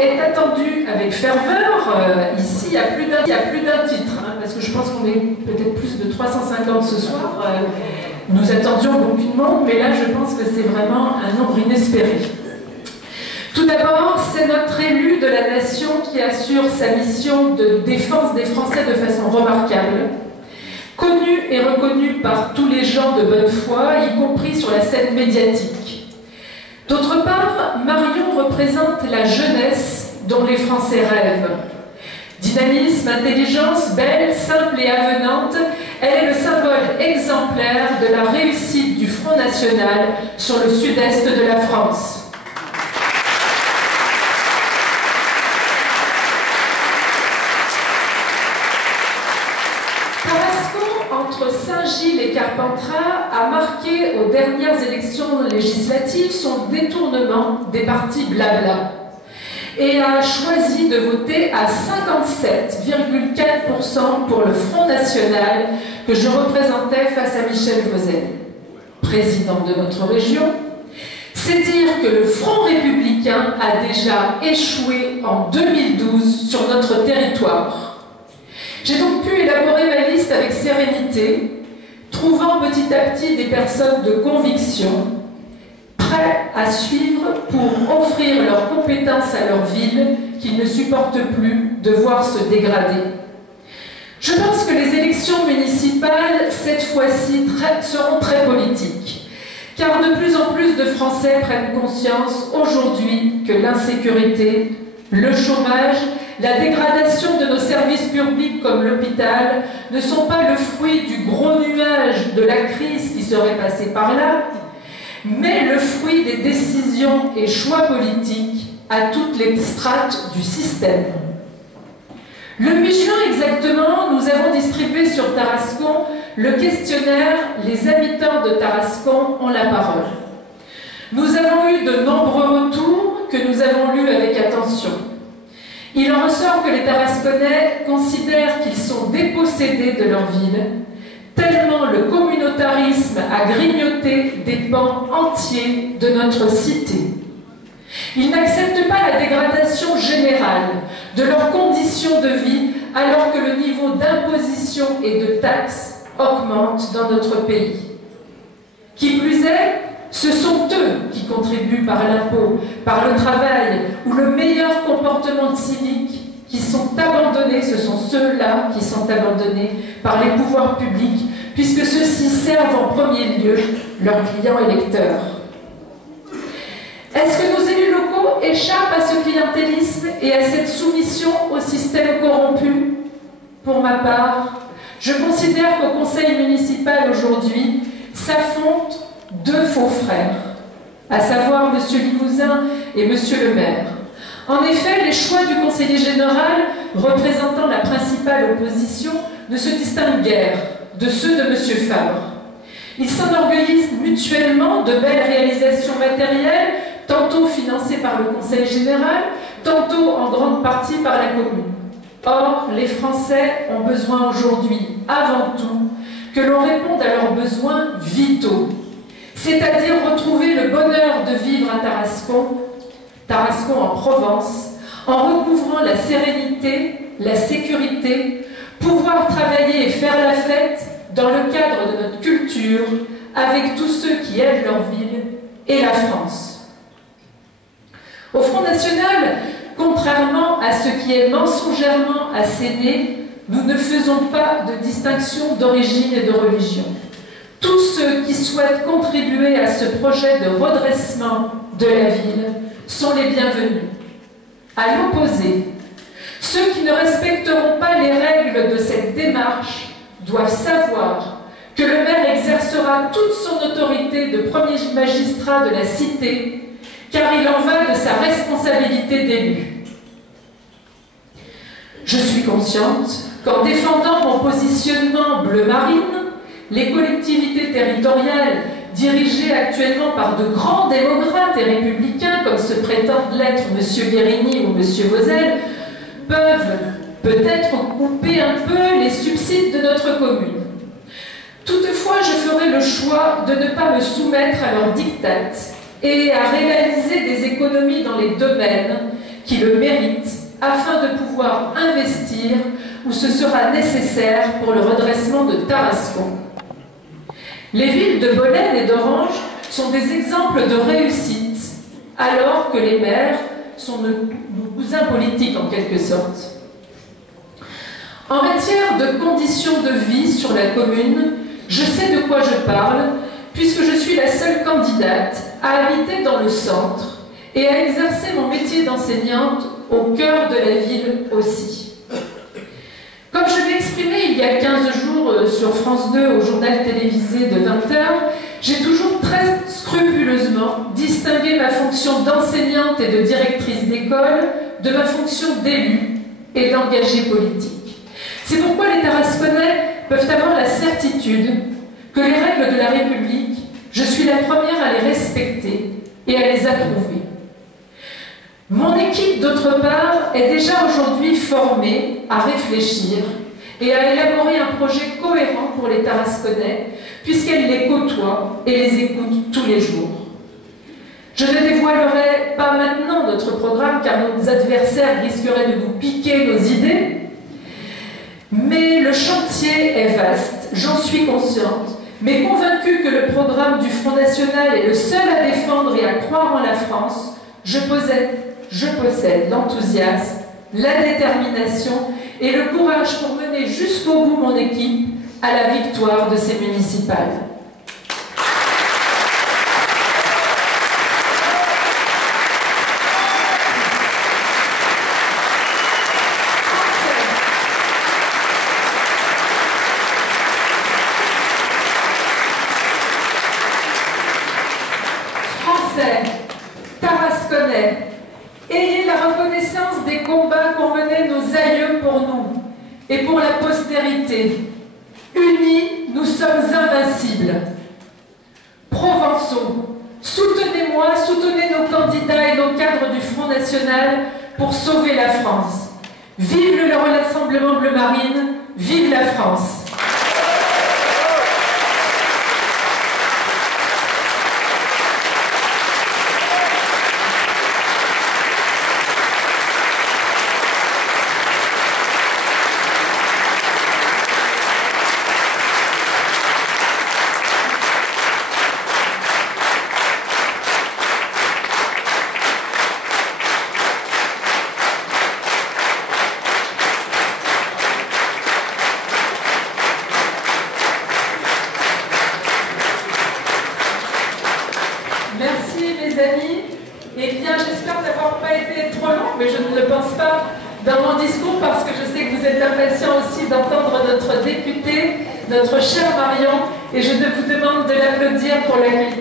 est attendu avec ferveur. Ici, il y a plus d'un titre, hein, parce que je pense qu'on est peut-être plus de 350 ce soir. Nous attendions aucunement, mais là, je pense que c'est vraiment un nombre inespéré. Tout d'abord, c'est notre élu de la nation qui assure sa mission de défense des Français de façon remarquable, connu et reconnu par tous les gens de bonne foi, y compris sur la scène médiatique. D'autre part, Marion représente la jeunesse dont les Français rêvent. Dynamisme, intelligence, belle, simple et avenante, elle est le symbole exemplaire de la réussite du Front National sur le sud-est de la France. Entre Saint-Gilles et Carpentras a marqué aux dernières élections législatives son détournement des partis blabla et a choisi de voter à 57,4% pour le Front National que je représentais face à Michel Vauzel, président de notre région. C'est dire que le Front républicain a déjà échoué en 2012 sur notre territoire. J'ai donc pu élaborer ma liste avec sérénité, trouvant petit à petit des personnes de conviction, prêts à suivre pour offrir leurs compétences à leur ville qu'ils ne supportent plus de voir se dégrader. Je pense que les élections municipales, cette fois-ci, seront très politiques, car de plus en plus de Français prennent conscience aujourd'hui que l'insécurité, le chômage, la dégradation de nos services publics comme l'hôpital ne sont pas le fruit du gros nuage de la crise qui serait passé par là, mais le fruit des décisions et choix politiques à toutes les strates du système. Le 8 juin exactement, nous avons distribué sur Tarascon le questionnaire « Les habitants de Tarascon ont la parole ». Nous avons eu de nombreux retours que nous avons lus avec attention. Il en ressort que les Tarasconnais considèrent qu'ils sont dépossédés de leur ville, tellement le communautarisme a grignoté des pans entiers de notre cité. Ils n'acceptent pas la dégradation générale de leurs conditions de vie alors que le niveau d'imposition et de taxes augmente dans notre pays. Qui plus est, ce sont eux qui contribuent par l'impôt, par le travail ou le meilleur comportement civique qui sont abandonnés, ce sont ceux-là qui sont abandonnés par les pouvoirs publics, puisque ceux-ci servent en premier lieu leurs clients électeurs. Est-ce que nos élus locaux échappent à ce clientélisme et à cette soumission au système corrompu? Pour ma part, je considère qu'au conseil municipal aujourd'hui s'affrontent deux faux frères, à savoir M. Limousin et M. le maire. En effet, les choix du conseiller général représentant la principale opposition ne se distinguent guère de ceux de M. Fabre. Ils s'enorgueillissent mutuellement de belles réalisations matérielles, tantôt financées par le conseil général, tantôt en grande partie par la commune. Or, les Français ont besoin aujourd'hui, avant tout, que l'on réponde à leurs besoins vitaux, c'est-à-dire retrouver le bonheur de vivre à Tarascon, Tarascon en Provence, en recouvrant la sérénité, la sécurité, pouvoir travailler et faire la fête dans le cadre de notre culture, avec tous ceux qui aiment leur ville et la France. Au Front National, contrairement à ce qui est mensongèrement asséné, nous ne faisons pas de distinction d'origine et de religion. Tous ceux qui souhaitent contribuer à ce projet de redressement de la ville sont les bienvenus. À l'opposé, ceux qui ne respecteront pas les règles de cette démarche doivent savoir que le maire exercera toute son autorité de premier magistrat de la cité, car il en va de sa responsabilité d'élu. Je suis consciente qu'en défendant mon positionnement bleu marine, les collectivités territoriales, dirigées actuellement par de grands démocrates et républicains, comme se prétendent l'être M. Guérini ou M. Vauzel, peuvent peut-être couper un peu les subsides de notre commune. Toutefois, je ferai le choix de ne pas me soumettre à leurs dictats et à réaliser des économies dans les domaines qui le méritent afin de pouvoir investir où ce sera nécessaire pour le redressement de Tarascon. Les villes de Bolène et d'Orange sont des exemples de réussite, alors que les maires sont nos cousins politiques en quelque sorte. En matière de conditions de vie sur la commune, je sais de quoi je parle, puisque je suis la seule candidate à habiter dans le centre et à exercer mon métier d'enseignante au cœur de la ville aussi. Comme je l'ai exprimé il y a 15 jours sur France 2 au journal télévisé de 20h, j'ai toujours très scrupuleusement distingué ma fonction d'enseignante et de directrice d'école de ma fonction d'élue et d'engagée politique. C'est pourquoi les Tarasconnais peuvent avoir la certitude que les règles de la République, je suis la première à les respecter et à les approuver. Mon équipe, d'autre part, est déjà aujourd'hui formée à réfléchir et à élaborer un projet cohérent pour les Tarasconnais, puisqu'elle les côtoie et les écoute tous les jours. Je ne dévoilerai pas maintenant notre programme, car nos adversaires risqueraient de nous piquer nos idées, mais le chantier est vaste, j'en suis consciente, mais convaincue que le programme du Front National est le seul à défendre et à croire en la France, je possède l'enthousiasme, la détermination et le courage pour mener jusqu'au bout mon équipe à la victoire de ces municipales. Français, Tarasconnais, ayez la reconnaissance des combats qu'ont menés nos aïeux pour nous et pour la postérité. Unis, nous sommes invincibles. Provençaux, soutenez-moi, soutenez nos candidats et nos cadres du Front National pour sauver la France. Vive le Rassemblement Bleu Marine, vive la France. Merci mes amis, et bien j'espère n'avoir pas été trop long, mais je ne le pense pas dans mon discours parce que je sais que vous êtes impatients aussi d'entendre notre député, notre cher Marion, et je vous demande de l'applaudir pour l'accueil.